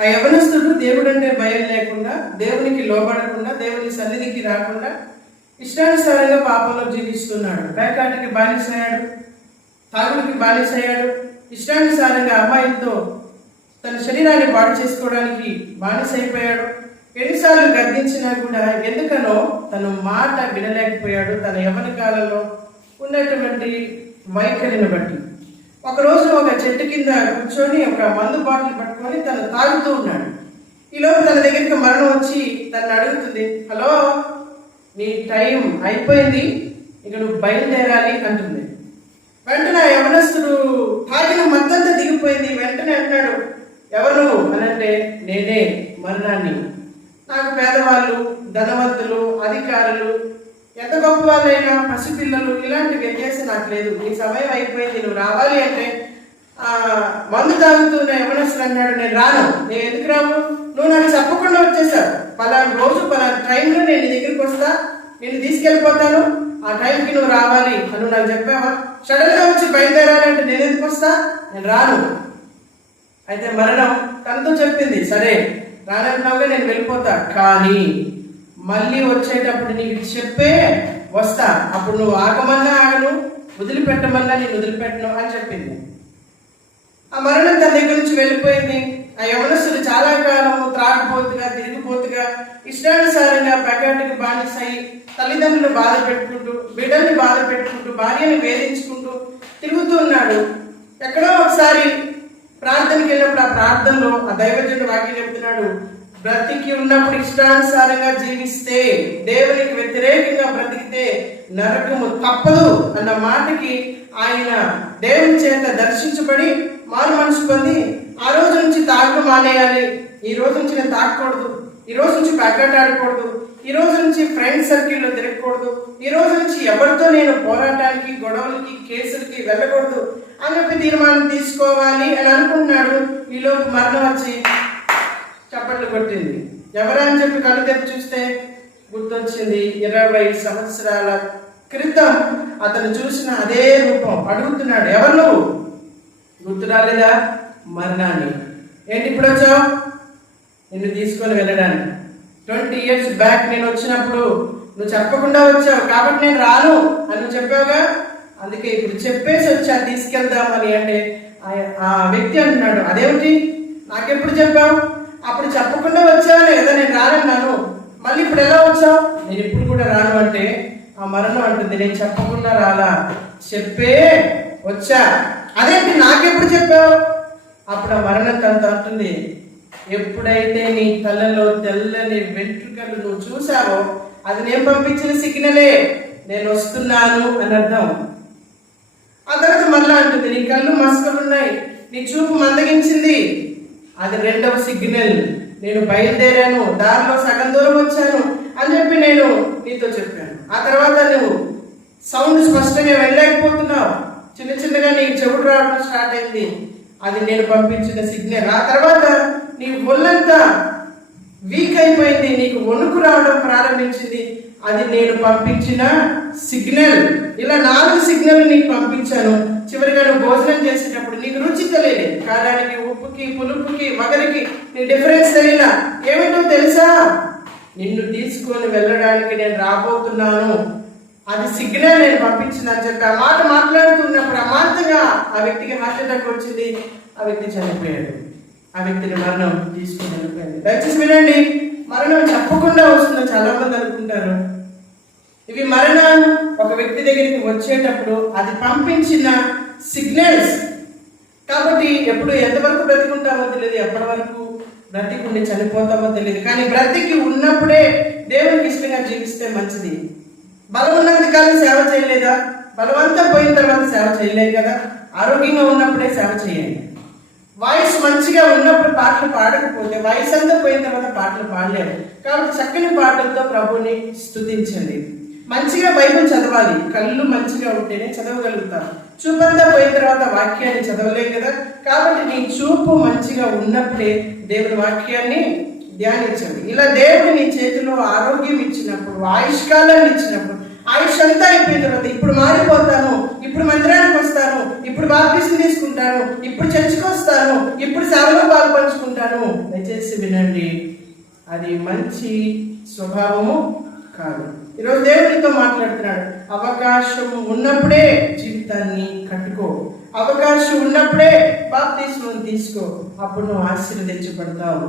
ఆ యవనస్తుడు దేవుడంటే భయం లేకుండా దేవునికి లోబడకుండా దేవుని సన్నిధికి రాకుండా ఇష్టానుసారంగా పాపంలో జీవిస్తున్నాడు. పేకాటికి బానిసయ్యాడు తాగుడికి బానిసయ్యాడు. ఇష్టానుసారంగా అమ్మాయిలతో తన శరీరాన్ని పాడు చేసుకోవడానికి బానిసైపోయాడు. ఎన్నిసార్లు గర్దించినా కూడా ఎందుకనో తన మాట వినలేకపోయాడు. తన యవన కాలంలో ఉన్నటువంటి వైఖరిని బట్టి. ఒకరోజు ఒక చెట్టు కింద కూర్చొని ఒక మందు బాటిల్ పట్టుకొని తను తాగుతూ ఉన్నాడు. ఈలోపు తన దగ్గరికి మరణం వచ్చి తను అడుగుతుంది హలో నీ టైం అయిపోయింది ఇక నువ్వు బయలుదేరాలి అంటుంది. వెంటనే యవనస్తుడు తాగిన మద్దంతా దిగిపోయింది వెంటనే అంటున్నాడు ఎవరు అనంటే నేనే మరణాన్ని. నాకు పేదవాళ్ళు ధనవంతులు అధికారులు ఎంత గొప్ప వాళ్ళైనా పసిపిల్లలు ఇలాంటి వ్యత్యాసం నాకు లేదు. నీ సమయం అయిపోయింది నువ్వు రావాలి అంటే ఆ మందు తాగుతున్న యమనస్తుడు అన్నాడు నేను రాను. నేను ఎందుకు రాను నువ్వు నాకు చెప్పకుండా వచ్చేసావు. పలానా రోజు పలానా టైంలో నేను నీ దగ్గరికి వస్తా. నేను తీసుకెళ్ళిపోతాను. ఆ టైంకి నువ్వు రావాలి. అని నువ్వు నాకు చెప్పావా? సడన్గా వచ్చి బయలుదేరాలంటే నేను ఎందుకు వస్తా? నేను రాను. అయితే మరణం తనతో చెప్పింది సరే రానంటున్నావుగా నేను వెళ్ళిపోతా. కానీ మళ్ళీ వచ్చేటప్పుడు నీకు చెప్పే వస్తా. అప్పుడు నువ్వు ఆగమన్నా ఆగను వదిలిపెట్టమన్నా నేను వదిలిపెట్టను అని చెప్పింది. ఆ మరణం తన దగ్గర నుంచి వెళ్ళిపోయింది. ఆ యవనస్తులు చాలా కాలం త్రాగిపోతుగా తిరిగిపోతుగా ఇష్టానుసారంగా ప్రకటికి బానిసై తల్లిదండ్రులు బాధ పెట్టుకుంటూ బిడ్డల్ని బాధ పెట్టుకుంటూ భార్యని వేధించుకుంటూ తిరుగుతూ ఉన్నాడు. ఎక్కడో ఒకసారి ప్రార్థనకి వెళ్ళినప్పుడు ఆ ప్రార్థనలో ఆ దైవజుడు వాక్యం చెప్తున్నాడు. బ్రతికి ఉన్నప్పుడు ఇష్టానుసారంగా జీవిస్తే దేవునికి వ్యతిరేకంగా బ్రతికితే నరకము తప్పదు అన్న మాటకి ఆయన దేవుని చేత దర్శించబడి మారు మనసు పొంది ఆ రోజు నుంచి తాగడం మానేయాలి. ఈ రోజు నుంచి నేను తాగకూడదు ఈ రోజు నుంచి ప్యాకెట్ ఆడకూడదు ఈ రోజు నుంచి ఫ్రెండ్ సర్కిల్లో తిరగకూడదు. ఈ రోజు నుంచి ఎవరితో నేను పోరాటానికి గొడవలకి కేసులకి వెళ్ళకూడదు. అని ఒక తీర్మానం తీసుకోవాలి అని అనుకుంటున్నాడు. ఈలోపు మరణం వచ్చి చప్పట్లు కొట్టింది. ఎవరా అని చెప్పి కళ్ళు తెప్పి చూస్తే గుర్తొచ్చింది ఇరవై సంవత్సరాల క్రితం అతను చూసిన అదే రూపం. అడుగుతున్నాడు ఎవరు నువ్వు? గుర్తు రాలేదా మరణాన్ని. ఏంటి ఇప్పుడు వచ్చావు? నిన్ను తీసుకొని వెళ్ళడానికి. ట్వంటీ ఇయర్స్ బ్యాక్ నేను వచ్చినప్పుడు నువ్వు చెప్పకుండా వచ్చావు కాబట్టి నేను రాను అని నువ్వు చెప్పావుగా? అందుకే ఇప్పుడు చెప్పేసి వచ్చా తీసుకెళ్దామని. అంటే ఆ- ఆ వ్యక్తి అంటున్నాడు అదేమిటి? నాకెప్పుడు చెప్పావు? అప్పుడు చెప్పకుండా వచ్చావా లేదా? నేను రానన్నాను. మళ్ళీ ఇప్పుడు ఎలా వచ్చావు? నేను ఇప్పుడు కూడా రాను అంటే ఆ మరణం అంటుంది. నేను చెప్పకుండా రాలా. చెప్పే వచ్చా. అదేంటి నాకెప్పుడు చెప్పావు? అప్పుడు ఆ మరణం తనతో అంటుంది. ఎప్పుడైతే నీ కళ్ళలో తెల్లని వెంట్రుకలు నువ్వు చూసావో అది నేను పంపించిన సిగ్నలే. నేను వస్తున్నాను అని అర్థం. ఆ తర్వాత మళ్ళీ అంటుంది. నీ కళ్ళు మస్కలు ఉన్నాయి నీ చూపు మందగించింది. అది రెండవ సిగ్నల్. నేను బయలుదేరాను. దారిలో సగం దూరం వచ్చాను అని చెప్పి నేను నీతో చెప్పాను. ఆ తర్వాత నువ్వు సౌండ్ స్పష్టంగా వెళ్ళలేకపోతున్నావు చిన్న చిన్నగా నీకు చెవుడు రావడం స్టార్ట్ అయింది. అది నేను పంపించిన సిగ్నల్. ఆ తర్వాత నీ ఒళ్ళంతా వీక్ అయిపోయింది. నీకు వణుకు రావడం ప్రారంభించింది. అది నేను పంపించిన సిగ్నల్. ఇలా నాలుగు సిగ్నల్ నీకు పంపించాను. చివరిగా నువ్వు భోజనం చేసేటప్పుడు నీకు రుచి తెలియదు కారానికి ఉప్పుకి పులుపుకి వగరికి నీ డిఫరెన్స్ తెలియలా. ఏమిటో తెలుసా? నిన్ను తీసుకొని వెళ్ళడానికి నేను రాబోతున్నాను. అది సిగ్నల్ నేను పంపించిందని చెప్పి ఆ మాట మాట్లాడుతున్నప్పుడు అమాంతంగా ఆ వ్యక్తికి హార్ట్ అటాక్ వచ్చింది. ఆ వ్యక్తి చనిపోయాడు. ఆ వ్యక్తిని మరణం తీసుకుని వెళ్ళిపోయింది. దయచేసి వినండి. మరణం చెప్పకుండా వస్తుందని చాలా మంది అనుకుంటారు. ఇవి మరణం ఒక వ్యక్తి దగ్గరికి వచ్చేటప్పుడు అది పంపించిన సిగ్నల్స్. కాబట్టి ఎప్పుడు ఎంతవరకు బ్రతికుంటామో తెలియదు ఎప్పటి వరకు బ్రతికుండి చనిపోతామో తెలియదు. కానీ బ్రతికి ఉన్నప్పుడే దేవునికి ఇష్టంగా జీవిస్తే మంచిది. బలం ఉన్నంత కాలం సేవ చేయలేదా? బలవంతా పోయిన తర్వాత సేవ చేయలేదు కదా? ఆరోగ్యంగా ఉన్నప్పుడే సేవ చేయండి. వాయిస్ మంచిగా ఉన్నప్పుడు పాటలు పాడకపోతే వాయిస్ అంతా పోయిన తర్వాత పాటలు పాడలేదు కాబట్టి చక్కని పాటలతో ప్రభుని స్తుతించండి. మంచిగా బైబిల్ చదవాలి. కళ్ళు మంచిగా ఉంటేనే చదవగలుగుతాం. చూపంతా పోయిన తర్వాత వాక్యాన్ని చదవలేం కదా? కాబట్టి నీ చూపు మంచిగా ఉన్నప్పుడే దేవుని వాక్యాన్ని ధ్యానించండి. ఇలా దేవుడు నీ చేతిలో ఆరోగ్యం ఇచ్చినప్పుడు ఆయుష్కాలాన్ని ఇచ్చినప్పుడు ఆయుష్ అంతా అయిపోయిన తర్వాత ఇప్పుడు మారిపోతాను ఇప్పుడు మందిరానికి వస్తాను ఇప్పుడు బాప్తీసం తీసుకుంటాను ఇప్పుడు చర్చకు ఇప్పుడు సేవలో పాల్పంచుకుంటాను దయచేసి వినండి. అది మంచి స్వభావము కాదు. ఈరోజు దేవుడితో మాట్లాడుతున్నాడు. అవకాశం ఉన్నప్పుడే జీవితాన్ని కట్టుకో. అవకాశం ఉన్నప్పుడే బాప్తిస్మం తీసుకో. అప్పుడు నువ్వు ఆశీర్వదించబడతావు.